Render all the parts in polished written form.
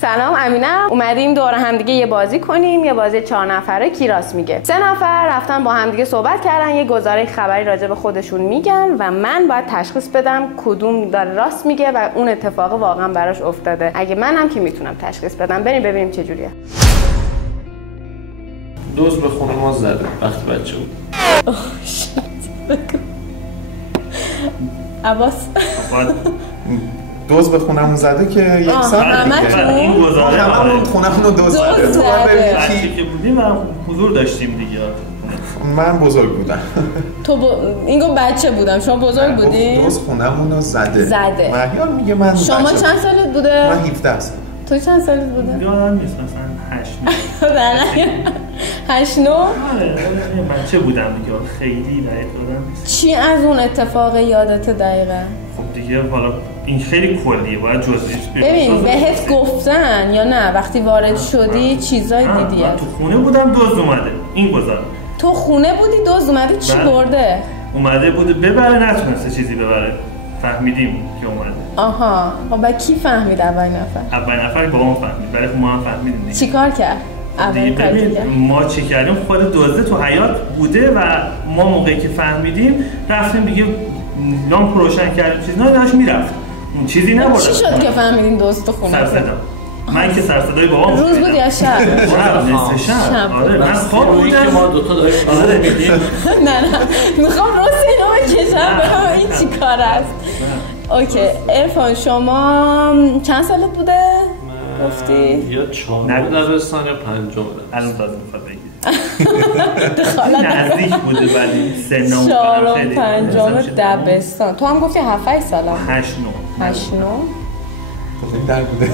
سلام امینم. اومدیم دور هم دیگه یه بازی کنیم، یه بازی 4 نفره کی راست میگه. 3 نفر رفتن با هم دیگه صحبت کردن، یه گزاره خبری راجع به خودشون میگن و من باید تشخیص بدم کدوم داره راست میگه و اون اتفاق واقعا براش افتاده. اگه منم که میتونم تشخیص بدم. بریم ببینیم چه جوریه. دوز به خونه ما زده وقتی بچه بود. عباس دوز به خونمون زده که یک سال این گزاره همون خونمون رو دوز زده. تو بچه که بودیم و حضور داشتیم دیگه. من بزرگ بودم. اینگو بچه بودم، شما بزرگ بودی؟ دوز خونمون رو زده. مهیار میگه من شما بچه چند سالت بوده؟ من 17 سال. تو چند سالت بوده؟ یادم نیست، مثلا 8 9 بچه بودم دیگه، خیلی دقیق یادم نیست. چی از اون اتفاق یادته دقیقاً؟ خب دیگه حالا این خیلی کلیه، باید جزئیش ببین بهت گفتن یا نه وقتی وارد شدی چیزایی دیدی؟ تو خونه بودم دزد اومده، این گذاره. تو خونه بودی دزد اومده چی برده؟ اومده بوده ببره، نتونسته چیزی ببره، فهمیدیم که اومده. آها، خب کی فهمید اولین نفر؟ اولین نفر بابام فهمید، ولی ما هم فهمیدیم دیگه. چیکار کرد؟ ما چی کردیم؟ خود دزده تو حیاط بوده و ما موقعی که فهمیدیم رفتیم دیگه لامپ روشن کردیم، چیزی داشت میرفت، اون چیزی نبود. چی شد که فهمیدین دوست تو خونه؟ سرصدا. من که سرصدای بابام روز بود یا شب؟ شب. آره من خواب بودم که ما دوتا داریم آره میگیم نه میخوام روز اینو بکشم بخوام این چی کار است. اوکی عرفان شما چند سالت بوده؟ گفتی؟ یا 4 دبستان یا 5 بودم. الان تازه میخواد بگید نزدیک بوده ولی سنم 4 و 5 دبستان. تو هم گفتی 7 سالم 8 9 در بوده.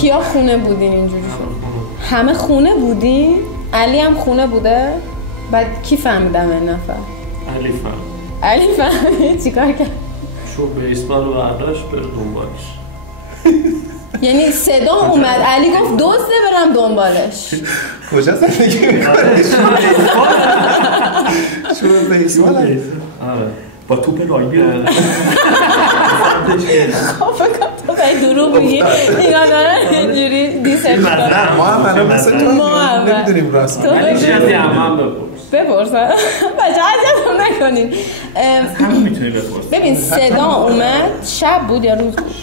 کیا خونه بودین اینجوری شد؟ همه خونه بودین؟ علی هم خونه بوده؟ بعد کی فهمیدم این نفر؟ علی فهمید چیکار کرد؟ شو بیسبال رو برداشت بره دنبالش. یعنی صدا اومد علی گفت دزده برم دنبالش. کجا زندگی میکنه؟ شو بیسبال با توپ رایبی خب فکر تو باید دروغ میگی اینا دارن اینجوری دیسرچ کنن. ما هم الان مثل تو نمیدونیم راست ولی چیزی هم بپرس بچه اذیتم نکنین. همون میتونی بپرس. ببین صدا اومد شب بود یا روز بود؟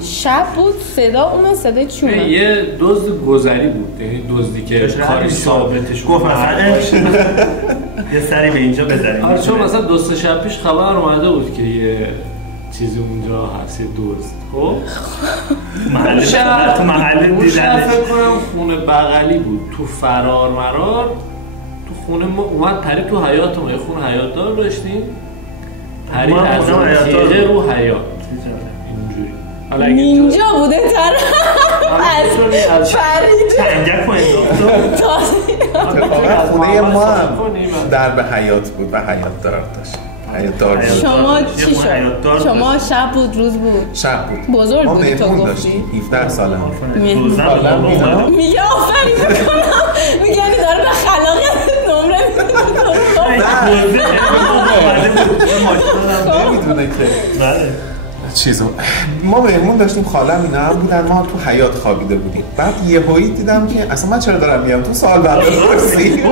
شب بود. صدا اومد. صدای چی اومد؟ یه دزد گذری بود، یعنی دزدی که کاری ثابتش گفت مثلا یه سری به اینجا بزنیم. آره چون مثلا 2 شب پیش خبر اومده بود که یه چیزی اونجا هست، یه دزد. خب محل دیدن فکر کنم خونه بغلی بود، تو فرار مرار تو خونه ما اومد پرید تو حیاط ما. یه خونه حیاط دار داشتیم، پرید از تیغه رو حیاط اینجوری. نینجا بوده طرف از فرید تنگه کنید. خونه ما هم در به حیاط بود و حیاط دار داشت. شما چی شد؟ شما شب بود روز بود؟ شب بود. بزرگ بودی تو گفتی؟ 17 ساله میگه آفرین میکنم. میگه یعنی داره به خلاقیت نمره نمیدونه که چیزو ما مهمون داشتیم، خالم اینا هم بودن، ما تو حیاط خوابیده بودیم. بعد یهویی دیدم که اصلا من چرا دارم میام تو سوال بعد بپرسی.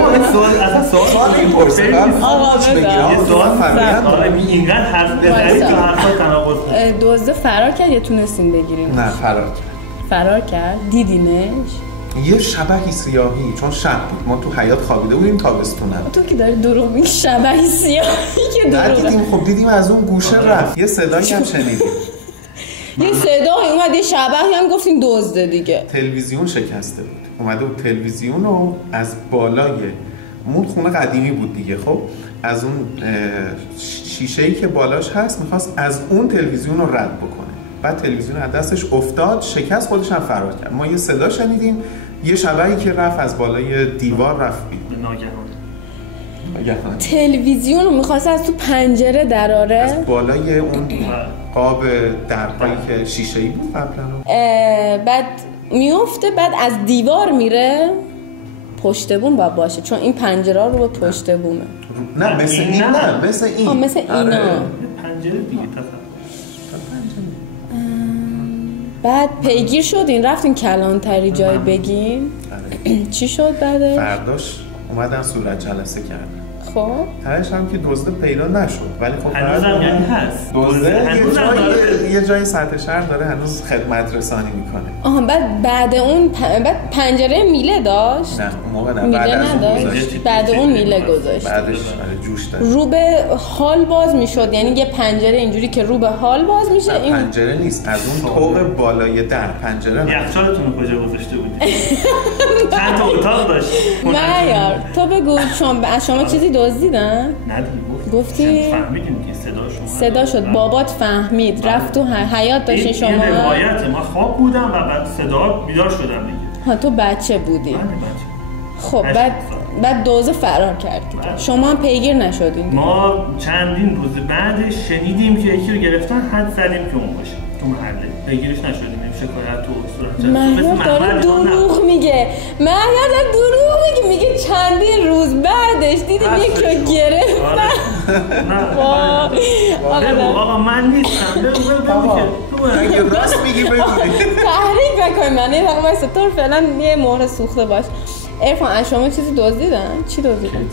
سوال میپرسه آقا یه سوال فهمیدن اینقدر حرف بزنید که حرفا تناقض. دزده فرار کرد یا تونستین بگیرین؟ نه فرار کرد. دیدینش؟ یه شبحی سیاهی، چون شب بود ما تو حیاط خوابیده بودیم تابستونم. تو که داری دروغ میگی. شبحی سیاهی که دروغه. خب دیدیم از اون گوشه رفت. یه صدایی هم شنیدیم. یه صدایی اومد، یه شبحی هم گفتین دزده دیگه. تلویزیون شکسته بود. اومده بود تلویزیون رو از بالای مون خونه قدیمی بود دیگه. خب از اون شیشه‌ای که بالاش هست می‌خواست از اون تلویزیون رو رد بکنه. بعد تلویزیون از دستش افتاد، شکست، خودش هم فرار کرد. ما یه صدا شنیدیم، یه شبحی که رفت از بالای دیوار رفت بیرون. ناگهان تلویزیون رو می‌خواست از تو پنجره دراره، از بالای اون قاب درپایی که شیشه‌ای بود قبلا. بعد میفته، بعد از دیوار میره. پشت بوم باید باشه چون این پنجره رو به پشت بومه. نه مثل این. نه مثل این. مثل اینا. پنجره دیگه بعد پیگیر شدین رفتین کلانتری جای بگین؟ چی شد بعدش؟ فرداش اومدن صورت جلسه کردن. خب تهش هم که دزده پیدا نشد، ولی خب هنوز هم یعنی هست دزده یه جای سطح شهر داره هنوز خدمت رسانی میکنه. آها بعد اون بعد پنجره میله داشت؟ نه اون موقع نه، میله نداشت. بعد اون میله گذاشت. بعدش جوش داد. رو به حال باز میشد، یعنی یه پنجره اینجوری که رو به حال باز میشه. این پنجره نیست، از اون طوق بالای در پنجره. یخچالتون کجا گذاشته بودی؟ چند تا اتاق داشت؟ نه یار تو بگو شما چیزی دزدیدن؟ نه گفتی؟ فهمیدیم که صدا شد. بابات فهمید رفت تو حیاط داشتین شما؟ این روایت ما خواب بودم و بعد صدا بیدار شدم دیگه. ها تو بچه بودی؟ من بچه. خب بعد دوزه فرار کردید. شما هم پیگیر نشدین؟ ما چندین روز بعدش شنیدیم که یکی رو گرفتن، حد زدیم که اون باشه تو محله. پیگیرش نشدیم. شکایت تو صورت مهیار داره دروغ میگه. مهیار داره دروغ میگه چندین روز بعدش دیدیم یکی رو گرفتن. نه آقا من نیستم. بگو راست میگی بگو. تحریک نکن من یه وقت واسه تو فعلا یه مهر سوخته باش. عرفان از شما چیزی دزدیدن؟ چی دزدیدن؟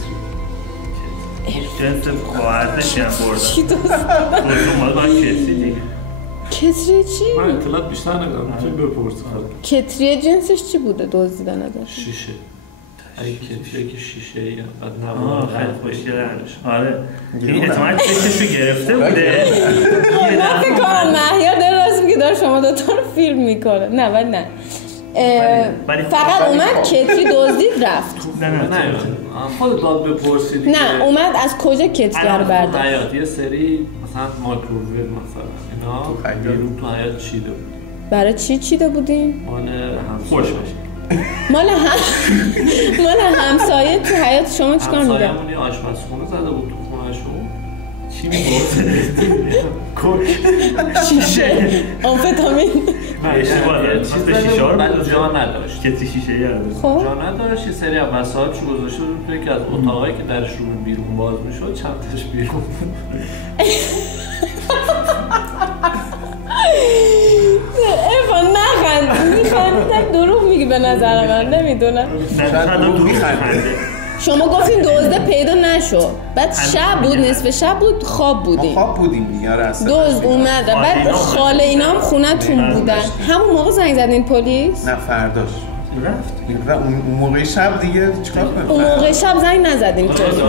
جنس خواهرش هم بردن. چی دزدیدن؟ اومد باید کسی دیگه. کتری چی؟ من اطلاعات بیشتر ندارم. میتونی بپرسی. کتری جنسش چی بوده دزدیدن ازش؟ شیشه. ای کتری که شیشه ای بعد نوار خیلی خوشگله هنوش. آره این احتمال چششو گرفته بوده. من فکر کنم مهیار داره راست میگه داره شما دوتا رو فیلم میکنه. نه ولی نه فقط اومد کتری دزدید رفت. نه خود داد بپرسید. نه اومد از کجا کتری رو برداشت؟ حیات یه سری مثلا مایکروویو مثلا اینا بیرون تو حیات چیده بود. برای چی چیده بودین؟ مال همسایه مال همسایه تو حیات شما چیکار می‌کرد؟ همسایه‌مون یه آشپزخونه زده بود تو خونه‌شون. چی میگفت؟ کوک شیشه آمفتامین اشتباه داره. چیز به شیشه ها رو جا نداشت. کتی شیشه ای خب جا نداشت. یه سری از وسایلش گذاشته بود توی یکی از اتاقایی که درش رو بیرون باز میشد. چند تاش بیرون ارفان نخند. میخند دروغ میگی به نظر من. نمیدونم شما گفتین دزده پیدا نشد. بعد شب بود، نصف شب بود، خواب بودیم. خواب بودیم دیگه. دزد اومد. بعد خاله اینا هم خونه‌تون بودن. همون موقع زنگ زدین پلیس؟ نه فرداش رفت. اون موقع شب دیگه چیکار کنیم؟ اون موقع شب زنگ نزدین پلیس.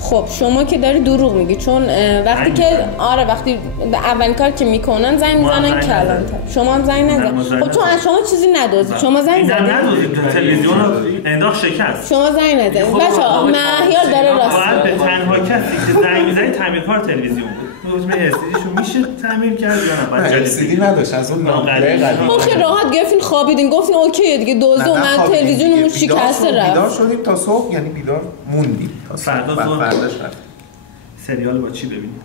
خب شما که داری دروغ میگی، چون وقتی که وقتی اولین کار که میکنن زنگ میزنن کلانتر. شما هم زنگ نزدید. خب چون از شما چیزی ندزدید. شما زنگ زدید. نه تلویزیون رو انداخت شکست. شما زنگ نزدید. بچه‌ها مهیار داره راست میگه. به تنها کسی که زنگ میزنه تعمیرکار تلویزیون بود. روزمه استیشو میشه تعمیر کرد یا نه؟ بعد سیدی نداشت از اون نامه قدیم. خب ها گفتین خوابیدین، گفتین اوکی دیگه دزد اومد تلویزیونمون شکسته رفت. بیدار شدیم تا صبح، یعنی بیدار موندیم تا فرداش رفت. سریال با چی ببینیم؟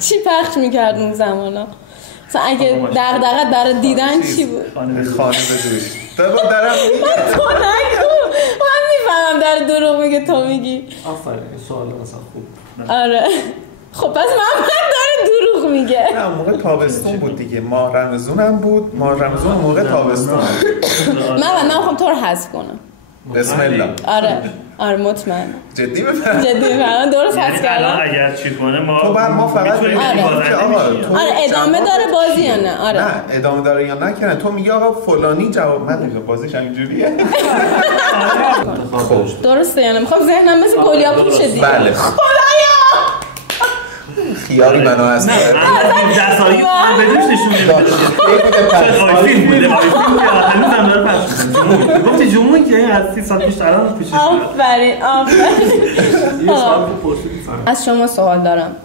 چی پخش میکرد اون زمانا؟ مثلا اگه دغدغه برای دیدن چی بود؟ خانه به دوش. بابا دارم من تو نگو. من میفهمم در دروغ میگه تو میگی. آفرین سوال مثلا خوب. آره خب پس محمد داره دروغ میگه. نه اون موقع تابستون بود دیگه. ماه رمضون هم بود. ماه رمضون اون موقع تابستون بود. من میخوام تو رو حذف کنم. بسم الله. آره مطمئن. جدی بفرمایید. درست حذف کردم. اگر چی کنه ما فقط ادامه داره بازی یا نه؟ نه ادامه داره یا نه که تو میگی آقا فلانی جواب نده. بازیش همینجوریه. خب درسته یعنی میخوام ذهنم مثل گلیاپ بشه دیگه. بله خدایا خیاری منو هست. نه من 17 سالگی بدوش نشون میده. فیلم بوده. فیلم که هنوزم داره پخش میشه. گفتی جمعه که از 30 سال پیش الان پیشش. آفرین. یه سوال پرسیدم. از شما سوال دارم.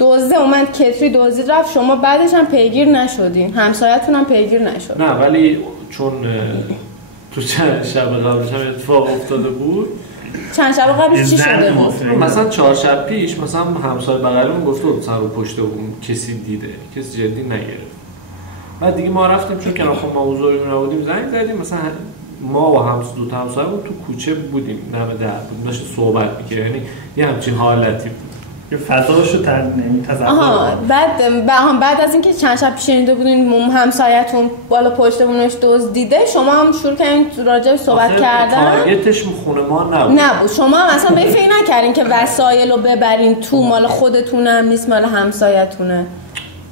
دزده اومد کتری دزدید رفت، شما بعدش هم پیگیر نشدین؟ همسایه‌تون هم پیگیر نشد؟ نه ولی چون تو چند شب قبلش هم اتفاق افتاده بود. چند شب قبلش چی شده بود؟ مثلا 4 شب پیش مثلا همسایه بغلمون گفته بود مثلا رو پشت اون کسی دیده، کسی جدی نگرفت. بعد دیگه ما رفتیم چون که خب ما حضوری نبودیم زنگ زدیم، مثلا ما و دو تا همسایه‌مون تو کوچه بودیم، نمه در بود، داشت صحبت می‌کرد، یعنی یه همچین حالتی بود. یه فضاشو تصور بعد از اینکه چند شب پیش شنیده بودین همسایه‌تون بالا پشتمونش دزدیده، شما هم شروع کردین راجع به صحبت کردن. تارگتش خونه ما نبود. شما هم اصلا به فکر نکردین که وسایلو ببرین تو، مال خودتون هم نیست، مال همسایه‌تونه؟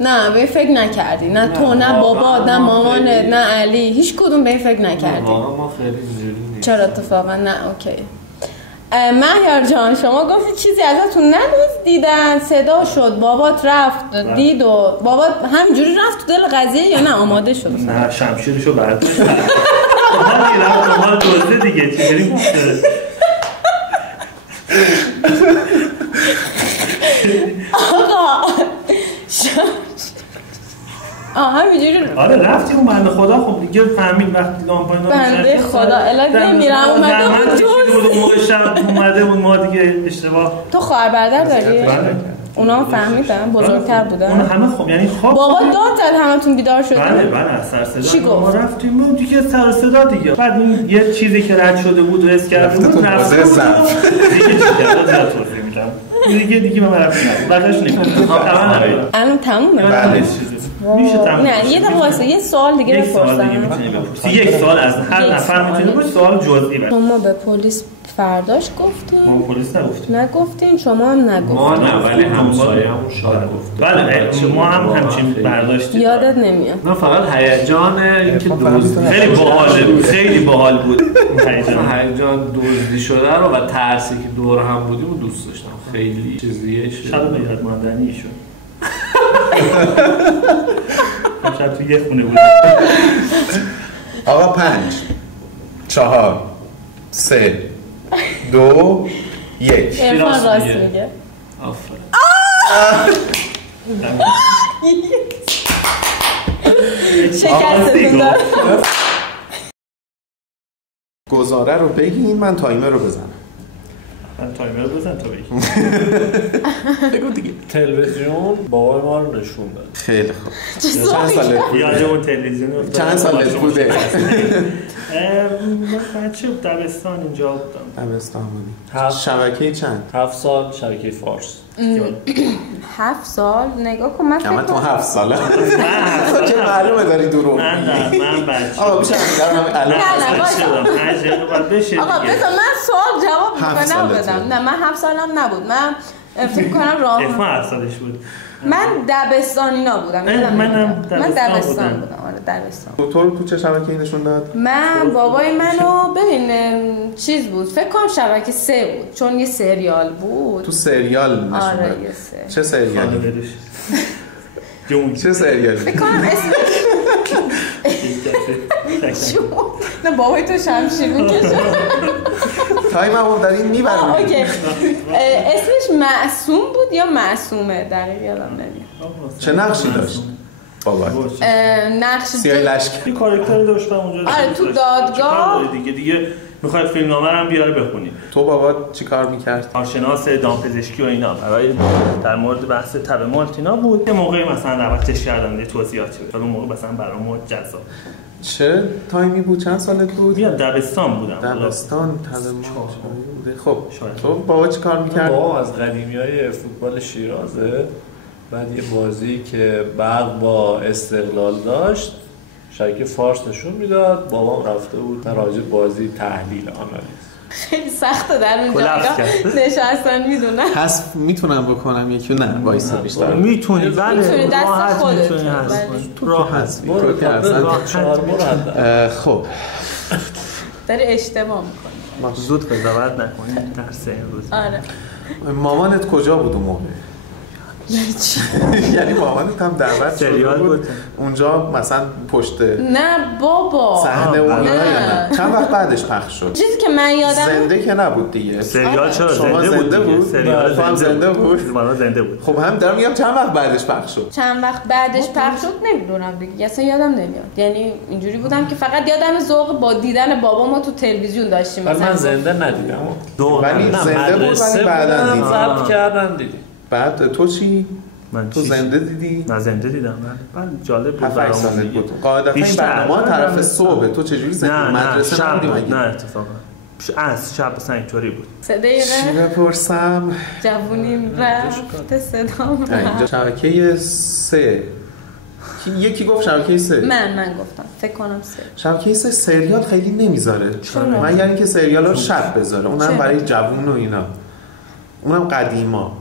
نه به فکر نکردی؟ نه تو، نه بابا، نه مامانت، نه علی، هیچ کدوم به فکر نکردی؟ ما خیلی اینجوری نیست. چرا اتفاقا؟ نه اوکی. مهیار جان شما گفتی چیزی ازتون ندزدیدن، صدا شد بابات رفت دید و بابات همینجوری رفت تو دل قضیه یا نه آماده شد؟ نه شمشیرشو برداشت. من رفتم مال دزده دیگه چجوری گفته؟ آقا همینجوری. آره رفتیم اون بنده خدا خب دیگه فهمید وقتی لامپ اینا بنده خدا الهی نمیرم اومده بود موقع شب اومده بود ما دیگه اشتباه. تو خواهر برادر داری؟ بله. اونا فهمیدن بزرگتر بودن؟ اون همه خب یعنی خواب بابا داد زد همتون بیدار شدین؟ بله سر صدا. چی گفت؟ ما رفتیم دیگه سر صدا دیگه. بعد این یه چیزی که رد شده بود رس کرده بود رفت دیگه دیگه من رفتم بعدش الان تمومه. بله میشه تموم. نه یه دقیقه واسه یه سوال دیگه بپرسم. یک سوال از هر نفر میتونه باشه، سوال جزئی باشه. شما به پلیس فرداش گفتین؟ ما پلیس نگفتین؟ شما هم نگفتین؟ ما نه ولی همسایه‌مون شاید گفت. بله ما هم همچین برداشتیم. یادت نمیاد؟ نه فقط هیجان اینکه دزدی خیلی باحاله بود، خیلی باحال بود. هیجان دزدی شده رو و ترسی که دور هم بودیم و دوست داشتم. خیلی چیزیه شد. شاید به یاد ماندنی شد. شاید تو یه خونه بود. آقا 5 4 3 2 1 ارفان راست میگه. آفرین. شکستتون دارم. گزاره رو بگین من تایمر رو بزنم. من تایمر رو بزن تا بگی. بگو دیگه. تلویزیون بابای ما رو نشون داد. خیلی خوب. چند ساله بود؟ یاد اون تلویزیون چند سالت بوده؟ من بچه دبستان اینجا بودم. دبستان بودی. شبکه چند؟ 7 سال شبکه فارس. 7 سال نگاه کن. من تو 7 ساله که معلومه داری دروغ میگی. من بچه آقا میشه همین الان آقا بذار من سوال جواب میکنم بدم. نه من 7 سالم نبود. من فکر کنم راه افا 7 سالش بود. من دبستانینا بودم. منم من دبستان بودم. آره دبستان. تو چه شبکه‌ای نشون داد؟ من بابای منو ببین چیز بود، فکر کنم شبکه 3 بود چون یه سریال بود. تو سریال نشون داد. آره یه سریال. چه سریالی؟ چه سریالی؟ فکر کنم اسمش نه بابای تو شمشیر میکشه. تایم هم دارین میبرم. اوکی. اسمش معصوم بود یا معصومه دقیق یادم نمیاد. چه نقشی داشت؟ بابا نقش سیاه لشکر یه کاراکتر داشتم اونجا. آره تو دادگاه دیگه میخواد فیلمنامه رو هم بیاره بخونی. تو بابا چی کار میکرد؟ کارشناس دامپزشکی و اینا برای در مورد بحث تب مالتینا بود. یه موقعی مثلا دعوتش کردم یه توضیحاتی بود. اون موقع مثلا برام جذاب. چه تایمی بود؟ چند سالت بود؟ میاد دبستان بودم. دبستان بوده. خب تو بابا چی کار میکرد؟ بابا از قدیمیای فوتبال شیرازه. بعد یه بازی که برق با استقلال داشت شبکه فارس نشون میداد. بابام رفته بود راجع بازی تحلیل آنالیز. خیلی سخته در اونجا نشستن میدونن. حذف میتونم بکنم یکی نه وایسا بیشتر میتونی بله دست خودت تو راحت خب داری اشتباه میکنی. زود قضاوت نکنی درس امروز. آره مامانت کجا بود اون موقع؟ یعنی مامانت هم دعوت شده بود اونجا مثلا پشت نه بابا صحنه اونها یا نه؟ چند وقت بعدش پخش شد؟ چیزی که من یادم زنده که نبود دیگه. سریال چرا زنده بود؟ سریال هم زنده بود. زنده بود. خب هم دارم میگم چند وقت بعدش پخش شد. چند وقت بعدش پخش شد نمیدونم دیگه. اصلا یادم نمیاد. یعنی اینجوری بودم که فقط یادم ذوق با دیدن بابامو تو تلویزیون داشتیم. مثلا من زنده ندیدم. ولی زنده بود ولی بعداً دیدم. ضبط کردن دیدی. بعد تو چی؟ تو زنده دیدی؟ نه زنده دیدم. من جالب بود برام بود. قاعدتا این برنامه طرف صبح تو چجوری زنده مدرسه نبودی مگه؟ نه اتفاقا از شب سنگتوری بود. 3 دقیقه چی بپرسم؟ جوونیم رفت صدام اینجا شبکه 3 یکی گفت شبکه 3 من گفتم فکر کنم 3 شبکه 3 سریال خیلی نمیذاره مگر اینکه سریال رو شب بذاره اونم برای جوون و اینا اونم قدیما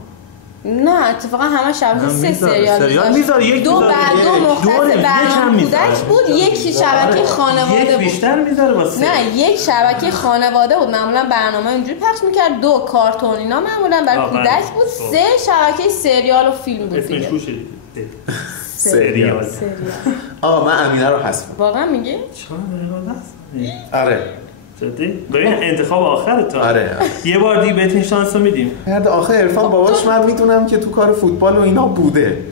نه اتفاقا همه شبکه 3 سریال میذاره یک دو مختص برنامه کودک بود یک شبکه خانواده بود بیشتر میذاره واسه نه یک شبکه خانواده بود معمولا برنامه اینجوری پخش میکرد 2 کارتون اینا معمولا برای کودک بود 3 شبکه سریال و فیلم بود دیگه اسمش روشه سریال آقا من امینا رو حذف واقعا میگی؟ آره جدی؟ ببین انتخاب آخره تا آره یه بار دیگه بهتون شانس رو میدیم آخه عرفان باباش من میدونم که تو کار فوتبال و اینا بوده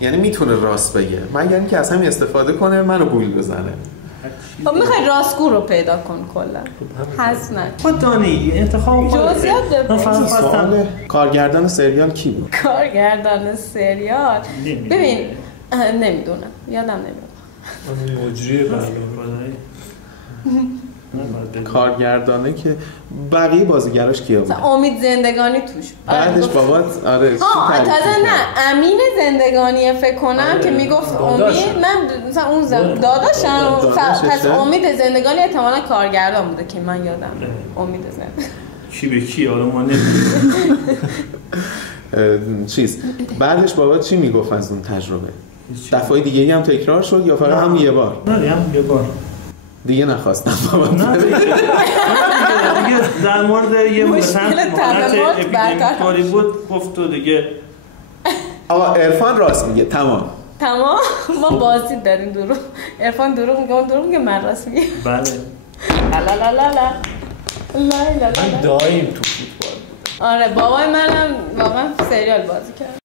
یعنی میتونه راست بگه مگر اینکه از همین استفاده کنه منو گول بزنه خب میخوای راستگو رو پیدا کن کلا حس نه خود دانی انتخاب جزئیات سوال کارگردان سریال کی بود کارگردان سریال ببین نمیدونم یادم نمیاد مجری کارگردانه که بقیه بازیگراش کیا بود امید زندگانی توش بعدش بابات آره تازه نه امین زندگانی فکر کنم که میگفت امید من مثلا اون داداشم پس امید زندگانی احتمالاً کارگردان بوده که من یادم امید زندگانی کی به کی حالا ما نمیدونیم چیز بعدش بابات چی میگفت از اون تجربه دفعه دیگه هم تکرار شد یا فقط هم یه بار نه هم یه بار دیگه نخواستم نه دیگه در مورد یه مثلا حالت اپیدمیکاری بود گفت تو دیگه آقا عرفان راست میگه تمام ما بازی داریم دروغ عرفان دروغ میگه اون دروغ میگه من راست میگه بله لا لا لا لا من دایم تو فوتبال بودم آره بابای منم واقعا سریال بازی کرد